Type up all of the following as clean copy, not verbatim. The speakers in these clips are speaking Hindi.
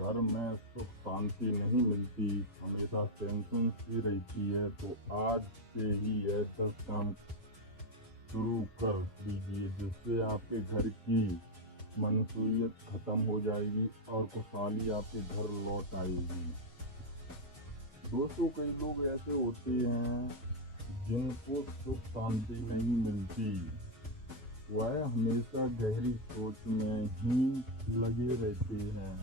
घर में सुख शांति नहीं मिलती, हमेशा टेंशन सी रहती है, तो आज से ही यह 10 काम शुरू कर दीजिए, जिससे आपके घर की मनसूबियत खत्म हो जाएगी और खुशहाली आपके घर लौट आएगी। दोस्तों, कई लोग ऐसे होते हैं जिनको सुख शांति नहीं मिलती। वह हमेशा गहरी सोच में ही लगे रहते हैं।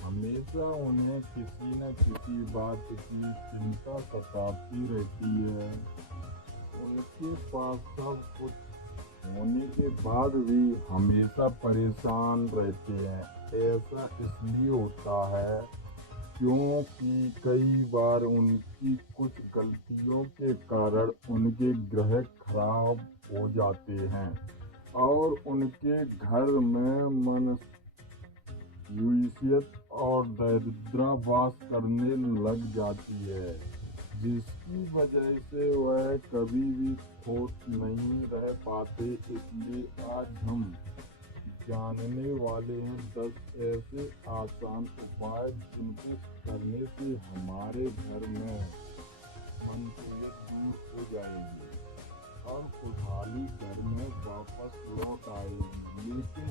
हमेशा उन्हें किसी न किसी बात की चिंता सताती रहती है। उनके पास सब कुछ होने के बाद भी हमेशा परेशान रहते हैं। ऐसा इसलिए होता है क्योंकि कई बार उनकी कुछ गलतियों के कारण उनके ग्रह खराब हो जाते हैं और उनके घर में मनसूबियत और दरिद्रता वास करने लग जाती है, जिसकी वजह से वह कभी भी खुश नहीं रह पाते। इसलिए आज हम जानने वाले हैं 10 ऐसे आसान उपाय जिनको करने से हमारे घर में मनसूबियत दूर हो जाएगी और खुशहाली घर में वापस लौट आएगी। लेकिन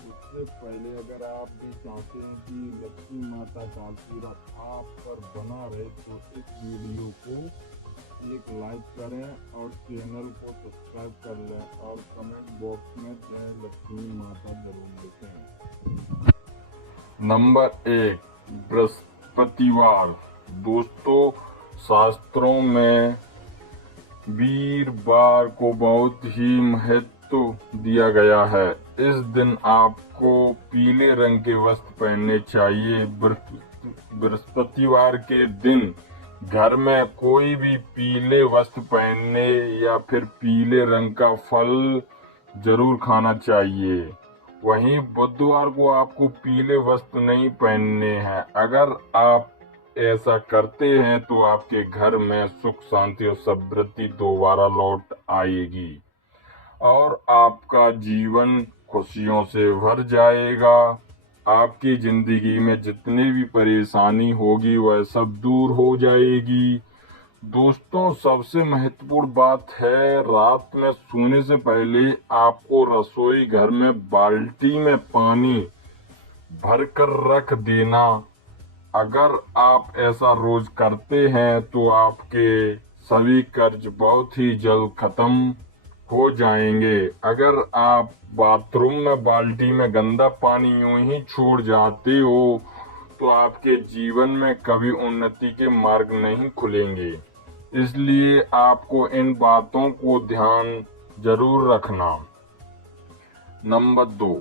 उससे पहले अगर आप भी चाहते हैं कि लक्ष्मी माता का आशीर्वाद आप पर बना रहे, तो इस वीडियो को एक लाइक करें और चैनल को सब्सक्राइब कर लें और कमेंट बॉक्स में जय लक्ष्मी माता जरूर लिखें। नंबर 1, बृहस्पतिवार। दोस्तों, शास्त्रों में वीरवार को बहुत ही महत्व दिया गया है। इस दिन आपको पीले रंग के वस्त्र पहनने चाहिए। बृहस्पतिवार के दिन घर में कोई भी पीले वस्त्र पहनने या फिर पीले रंग का फल जरूर खाना चाहिए। वहीं बुधवार को आपको पीले वस्त्र नहीं पहनने हैं। अगर आप ऐसा करते हैं तो आपके घर में सुख शांति और समृद्धि दोबारा लौट आएगी और आपका जीवन खुशियों से भर जाएगा। आपकी जिंदगी में जितनी भी परेशानी होगी वह सब दूर हो जाएगी। दोस्तों, सबसे महत्वपूर्ण बात है, रात में सोने से पहले आपको रसोई घर में बाल्टी में पानी भरकर रख देना। अगर आप ऐसा रोज करते हैं तो आपके सभी कर्ज बहुत ही जल्द खत्म हो जाएंगे। अगर आप बाथरूम में बाल्टी में गंदा पानी यूं ही छोड़ जाते हो तो आपके जीवन में कभी उन्नति के मार्ग नहीं खुलेंगे। इसलिए आपको इन बातों को ध्यान जरूर रखना। नंबर 2,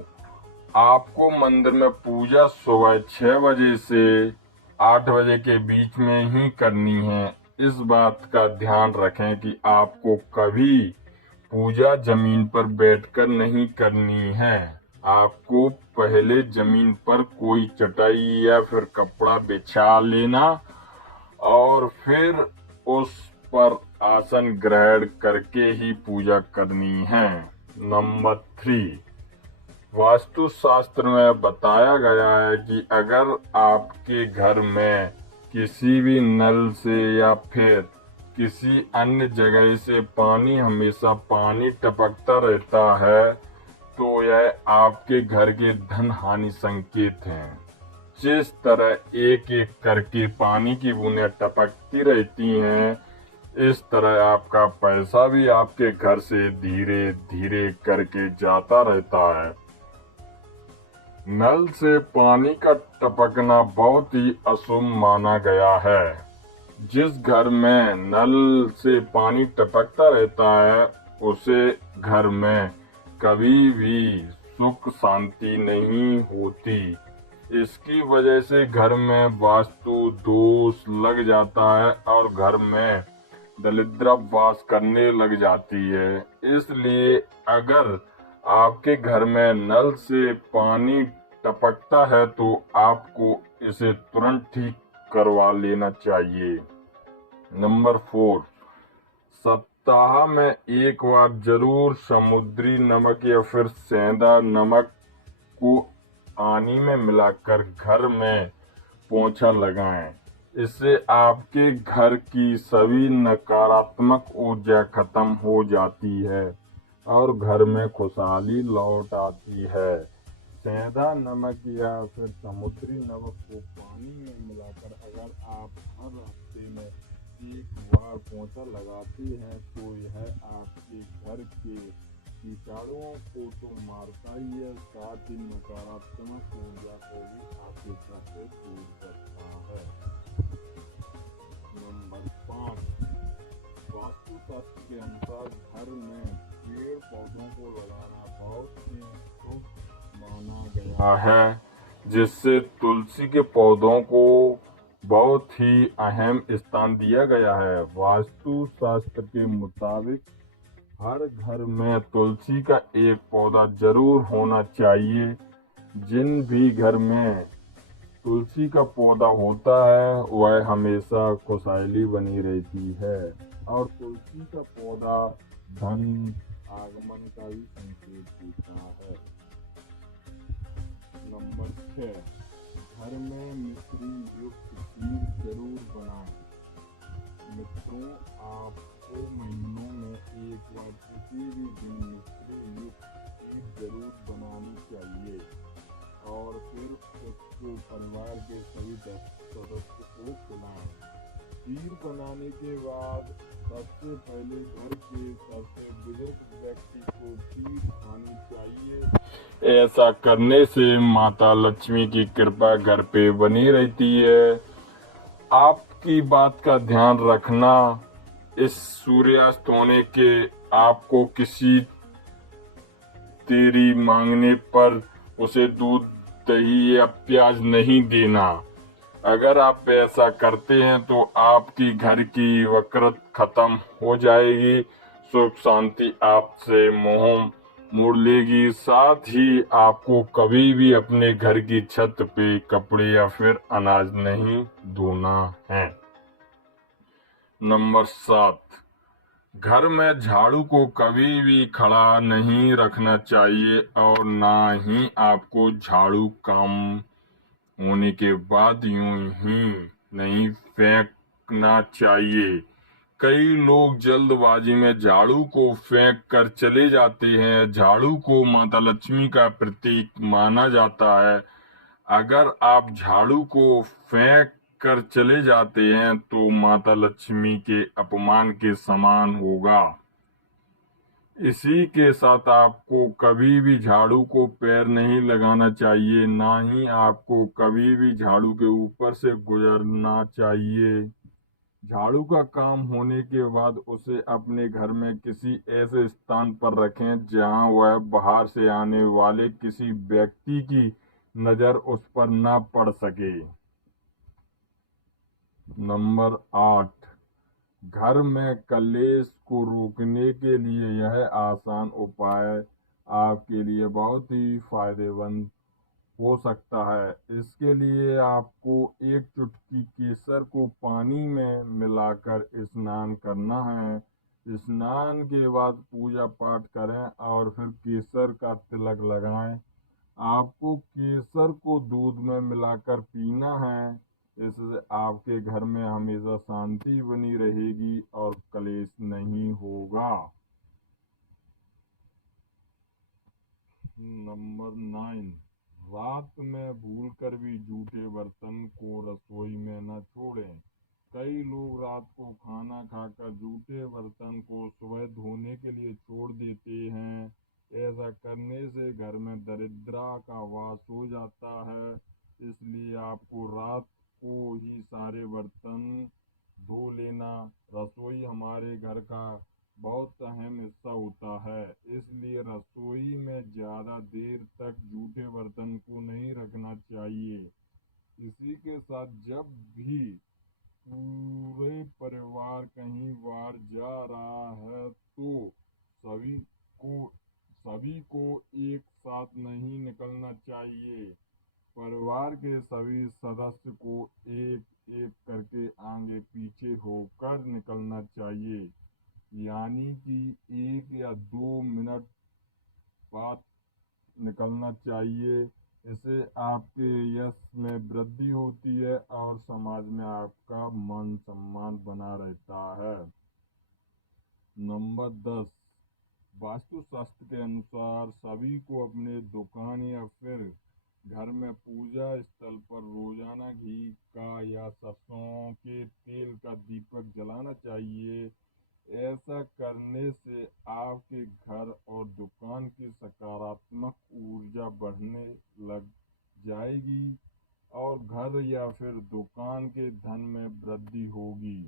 आपको मंदिर में पूजा सुबह 6 बजे से 8 बजे के बीच में ही करनी है। इस बात का ध्यान रखें कि आपको कभी पूजा जमीन पर बैठकर नहीं करनी है। आपको पहले जमीन पर कोई चटाई या फिर कपड़ा बिछा लेना और फिर उस पर आसन ग्रहण करके ही पूजा करनी है। नंबर 3, वास्तु शास्त्र में बताया गया है कि अगर आपके घर में किसी भी नल से या फिर किसी अन्य जगह से हमेशा पानी टपकता रहता है तो यह आपके घर के धन हानि संकेत हैं। जिस तरह एक एक करके पानी की बूंदें टपकती रहती हैं, इस तरह आपका पैसा भी आपके घर से धीरे धीरे करके जाता रहता है। नल से पानी का टपकना बहुत ही अशुभ माना गया है। जिस घर में नल से पानी टपकता रहता है उसे घर में कभी भी सुख शांति नहीं होती। इसकी वजह से घर में वास्तु दोष लग जाता है और घर में दरिद्रता वास करने लग जाती है। इसलिए अगर आपके घर में नल से पानी टपकता है तो आपको इसे तुरंत ठीक करवा लेना चाहिए। नंबर 4, सप्ताह में एक बार जरूर समुद्री नमक या फिर सेंधा नमक को पानी में मिलाकर घर में पोंछा लगाएं। इससे आपके घर की सभी नकारात्मक ऊर्जा खत्म हो जाती है और घर में खुशहाली लौट आती है। सेंधा नमक या फिर समुद्री नमक को पानी में मिलाकर अगर आप हर हफ्ते में एक बार पोंछा लगाते हैं तो यह आपके घर के कीटाणुओं को तो मारता ही है, साथ ही नकारात्मक ऊर्जा को भी आपके घर से दूर करता है। नंबर 5, वास्तुशास्त्र के अनुसार घर में पेड़ पौधों को लगाना बहुत ही शुभ माना गया है, जिससे तुलसी के पौधों को बहुत ही अहम स्थान दिया गया है। वास्तुशास्त्र के मुताबिक हर घर में तुलसी का एक पौधा जरूर होना चाहिए। जिन भी घर में तुलसी का पौधा होता है वह हमेशा खुशहाली बनी रहती है और तुलसी का पौधा धन आगमन का भी संकेत देता है। नंबर 6, घर में मिश्री युक्त खीर जरूर बनाएं। मित्रों, आपको महीनों में एक बार किसी भी दिन मिश्री युक्त खीर जरूर बनानी चाहिए और फिर उसको परिवार के सभी सदस्य को खिलाएं। खीर बनाने के बाद सबसे पहले घर के सबसे बुजुर्ग व्यक्ति को खीर खानी चाहिए। ऐसा करने से माता लक्ष्मी की कृपा घर पे बनी रहती है। आपकी बात का ध्यान रखना, इस सूर्यास्त होने के आपको किसी तेरी मांगने पर उसे दूध, दही या प्याज नहीं देना। अगर आप ऐसा करते हैं तो आपकी घर की वक्रता खत्म हो जाएगी, सुख शांति आपसे मोह मोड़ लेगी। साथ ही आपको कभी भी अपने घर की छत पे कपड़े या फिर अनाज नहीं धोना है। नंबर 7, घर में झाड़ू को कभी भी खड़ा नहीं रखना चाहिए और ना ही आपको झाड़ू काम होने के बाद यूं ही नहीं फेंकना चाहिए। कई लोग जल्दबाजी में झाड़ू को फेंक कर चले जाते हैं। झाड़ू को माता लक्ष्मी का प्रतीक माना जाता है। अगर आप झाड़ू को फेंक कर चले जाते हैं तो माता लक्ष्मी के अपमान के समान होगा। इसी के साथ आपको कभी भी झाड़ू को पैर नहीं लगाना चाहिए, ना ही आपको कभी भी झाड़ू के ऊपर से गुजरना चाहिए। झाड़ू का काम होने के बाद उसे अपने घर में किसी ऐसे स्थान पर रखें जहां वह बाहर से आने वाले किसी व्यक्ति की नजर उस पर न पड़ सके। नंबर 8, घर में कलेश को रोकने के लिए यह आसान उपाय आपके लिए बहुत ही फायदेमंद हो सकता है। इसके लिए आपको एक चुटकी केसर को पानी में मिलाकर स्नान करना है। स्नान के बाद पूजा पाठ करें और फिर केसर का तिलक लगाएं। आपको केसर को दूध में मिलाकर पीना है। इससे आपके घर में हमेशा शांति बनी रहेगी और कलेश नहीं होगा। नंबर 9, रात में भूलकर भी जूठे बर्तन को रसोई में न छोड़ें। कई लोग रात को खाना खाकर जूठे बर्तन को सुबह धोने के लिए छोड़ देते हैं। ऐसा करने से घर में दरिद्रता का वास हो जाता है। इसलिए आपको रात को ही सारे बर्तन धो लेना। रसोई हमारे घर का बहुत अहम हिस्सा होता है, इसलिए रसोई में ज्यादा देर तक जूठे बर्तन को नहीं रखना चाहिए। इसी के साथ जब भी पूरे परिवार कहीं बाहर जा रहा है तो सभी को एक साथ नहीं निकलना चाहिए। परिवार के सभी सदस्य को एक एक करके आगे पीछे होकर निकलना चाहिए, यानी कि 1 या 2 मिनट बाद निकलना चाहिए। इससे आपके यश में वृद्धि होती है और समाज में आपका मान सम्मान बना रहता है। नंबर 10, वास्तुशास्त्र के अनुसार सभी को अपने दुकान या फिर घर में पूजा स्थल पर रोजाना घी का या सरसों के तेल का दीपक जलाना चाहिए। ऐसा करने से आपके घर और दुकान की सकारात्मक ऊर्जा बढ़ने लग जाएगी और घर या फिर दुकान के धन में वृद्धि होगी।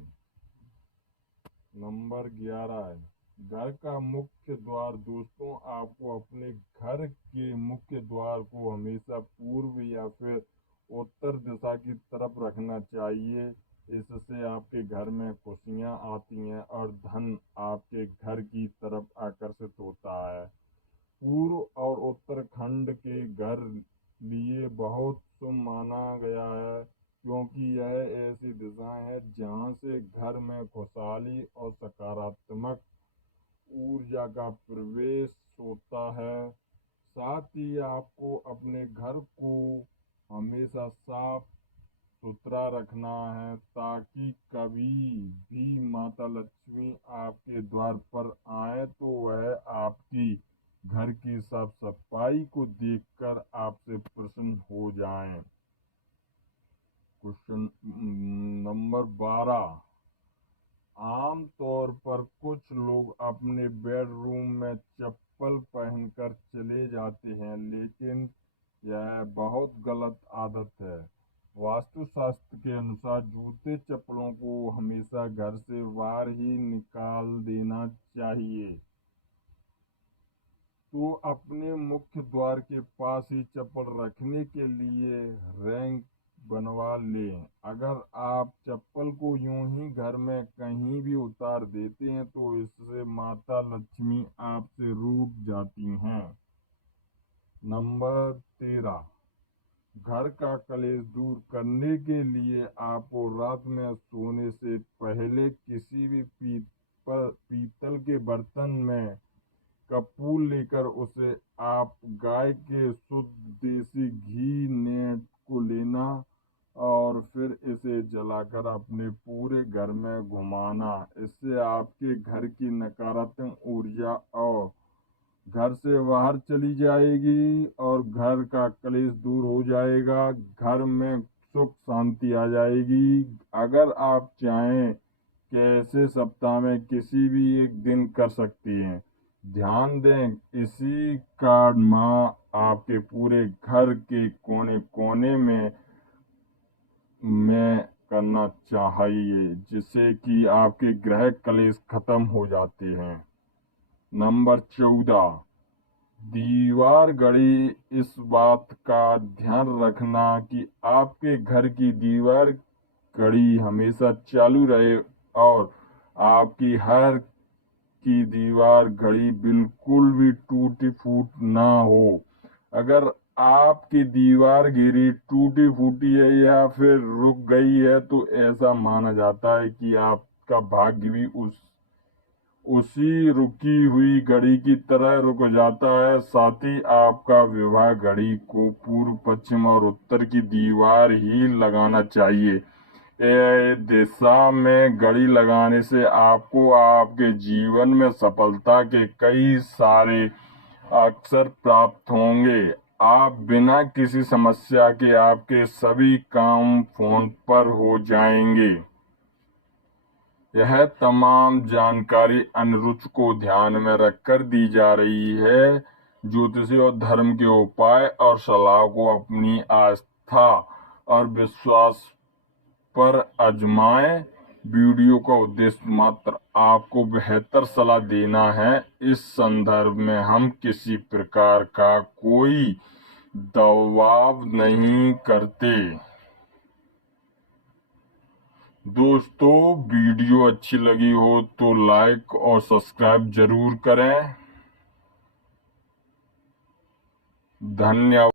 नंबर 11 है घर का मुख्य द्वार। दोस्तों, आपको अपने घर के मुख्य द्वार को हमेशा पूर्व या फिर उत्तर दिशा की तरफ रखना चाहिए। इससे आपके घर में खुशियां आती हैं और धन आपके घर की तरफ आकर्षित होता है। पूर्व और उत्तराखंड के घर लिए बहुत शुभ माना गया है, क्योंकि यह ऐसी दिशाएं हैं जहां से घर में खुशहाली और सकारात्मक ऊर्जा का प्रवेश होता है। साथ ही आपको अपने घर को हमेशा साफ सुथरा रखना है, ताकि कभी भी माता लक्ष्मी आपके द्वार पर आए तो वह आपकी घर की साफ सफाई को देखकर आपसे प्रसन्न हो जाएं। क्वेश्चन नंबर 12, आम तौर पर कुछ लोग अपने बेडरूम में चप्पल पहनकर चले जाते हैं, लेकिन यह बहुत गलत आदत है। वास्तुशास्त्र के अनुसार जूते चप्पलों को हमेशा घर से बाहर ही निकाल देना चाहिए। तो अपने मुख्य द्वार के पास ही चप्पल रखने के लिए रैक बनवा लें। अगर आप चप्पल को यूं ही घर में कहीं भी उतार देते हैं तो इससे माता लक्ष्मी आपसे रूठ जाती हैं। नंबर 13, घर का कलेश दूर करने के लिए आपको रात में सोने से पहले किसी भी पीतल के बर्तन में कपूर लेकर उसे आप गाय के शुद्ध देसी घी नेट को लेना और फिर इसे जलाकर अपने पूरे घर में घुमाना। इससे आपके घर की नकारात्मक ऊर्जा और घर से बाहर चली जाएगी और घर का कलेश दूर हो जाएगा। घर में सुख शांति आ जाएगी। अगर आप चाहें कि ऐसे सप्ताह में किसी भी एक दिन कर सकती हैं। ध्यान दें, इसी का माँ आपके पूरे घर के कोने कोने में करना चाहिए, जिससे कि आपके ग्रह कलेश खत्म हो जाते हैं। नंबर 14, दीवार घड़ी। इस बात का ध्यान रखना कि आपके घर की दीवार घड़ी हमेशा चालू रहे और आपकी हर की दीवार घड़ी बिल्कुल भी टूटी फूट ना हो। अगर आपकी दीवार गिरी टूटी फूटी है या फिर रुक गई है तो ऐसा माना जाता है कि आपका भाग्य भी उसी रुकी हुई घड़ी की तरह रुक जाता है। साथ ही आपका विवाह घड़ी को पूर्व पश्चिम और उत्तर की दीवार ही लगाना चाहिए। दिशा में घड़ी लगाने से आपको आपके जीवन में सफलता के कई सारे अवसर प्राप्त होंगे। आप बिना किसी समस्या के आपके सभी काम फोन पर हो जाएंगे। यह तमाम जानकारी अनुरुचि को ध्यान में रखकर दी जा रही है। ज्योतिषी और धर्म के उपाय और सलाह को अपनी आस्था और विश्वास पर आजमाएं। वीडियो का उद्देश्य मात्र आपको बेहतर सलाह देना है। इस संदर्भ में हम किसी प्रकार का कोई दबाव नहीं करते। दोस्तों, वीडियो अच्छी लगी हो तो लाइक और सब्सक्राइब जरूर करें। धन्यवाद।